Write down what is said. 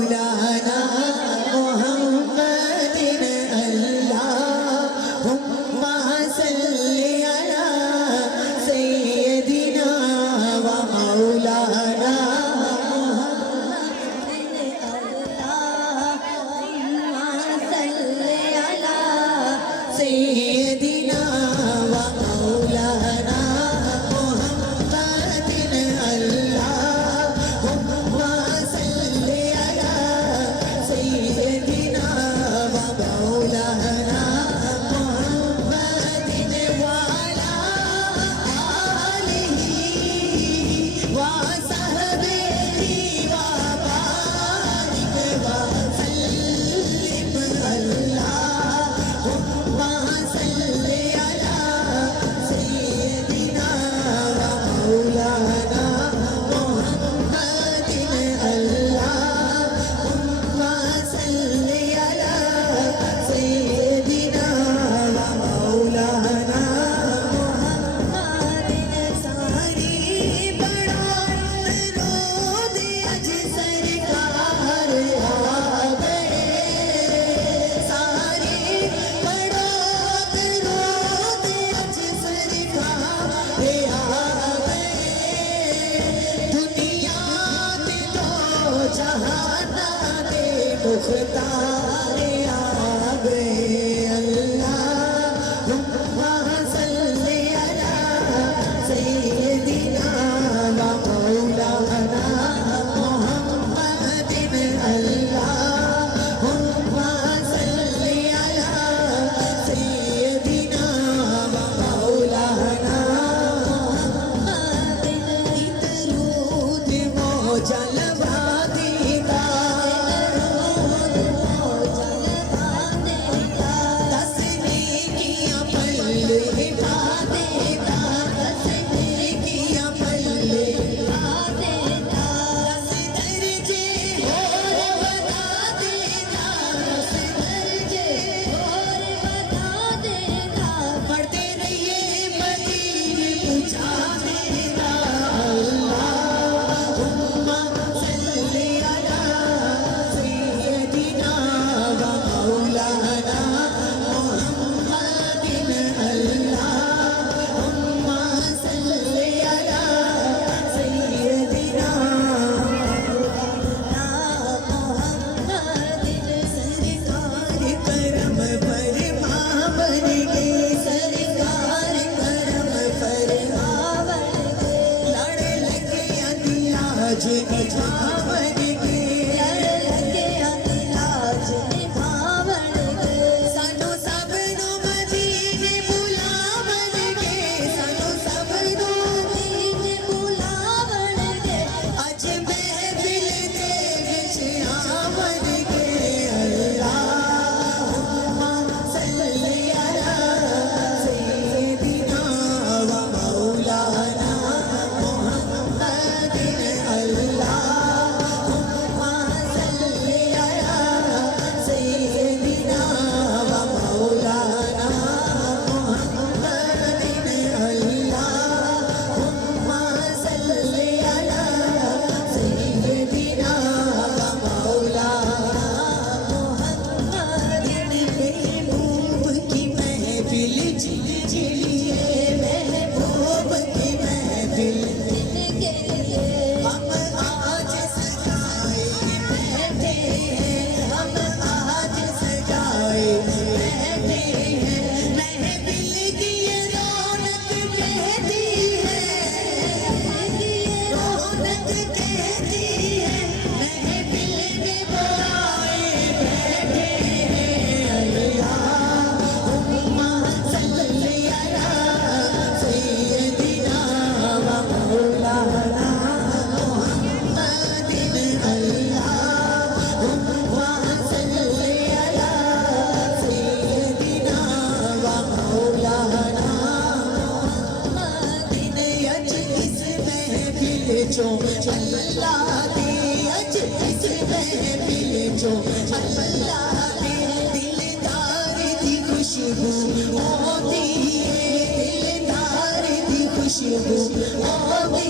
मौलाना मुहम्मदिन अल्लाहुम्मा सल्ली अला सय्यदिना व मौलाना सय्यदिना व मौलाना मुहम्मदिन अल्लाहुम्मा सल्ली अला सय्यदिना व मौलाना मुहम्मदिन वाला आलिही व सहबिही व बारिक व सल्लिम अल्लाहुम्मा सल्ली अला सय्यदिना व मौलाना मुहम्मदिन अल्लाहुम्मा सल्ली अला सय्यदिना व मौलाना मुहम्मदिन सारी बड़ा रोद अज सरकार आ गए सारी बड़ा रोद अज सरकार आ गए दुनिया के दो जहाना दे मुख्तार आ गए अल्लाहुम्मा सल्ली अला सय्यदिना व मौलाना मुहम्मदिन अल्लाहुम्मा सल्ली अला सय्यदिना व मौलाना मुहम्मदिन दरूद मौजा लगा देता दसने किया पल्ले पा देता दसने किया पल्ले पा देता दस दर्जे और बता देता दस दर्जे और बता देता पढ़ते रहिए मदीने पूछा देता अल्लाहुम्मा सल्ली अला सय्यदिना व मौलाना मुहम्मदिन अल्लाहुम्मा सल्ली अला सय्यदिना मुहम्मदिन सरकार करम फरमा बन गए सरकार करम फरमा बन गए लड़ लगे अदिलाज निभावन गए लड़ लगे अदिलाज निभावन गए सानू सब नू मदीने बुलावन गए सानू सब नू मदीने बुलावन गए अज महफिल दे विच आवन गए अल्लाहुम्मा सल्ली अला सय्यदिना व मौलाना मुहम्मदिन अल्लाहुम्मा सल्ली अला सय्यदिना व मौलाना मुहम्मदिन अल्लाहुम्मा सल्ली अला सय्यदिना व मौलाना मुहम्मदिन महबूब की महफिल जिलिए महबूब की महफिल हम आज सजाए बैठे हैं हम आज सजाए बैठे हैं महफिल की ये रौनक कहती है रौनक कहती है महफिल में वो आए बैठे हैं अल्लाहुम्मा सल्ली अला सय्यदिना व मौलाना मुहम्मदिन अल्लाहुम्मा सल्ली अला सय्यदिना व मौलाना मुहम्मदिन अज इस महफिल चो अल्लाह दे अज इस महफिल चो अल्लाह दे दिलदार दी खुशबू आती है दिलदार दी खुशबू आती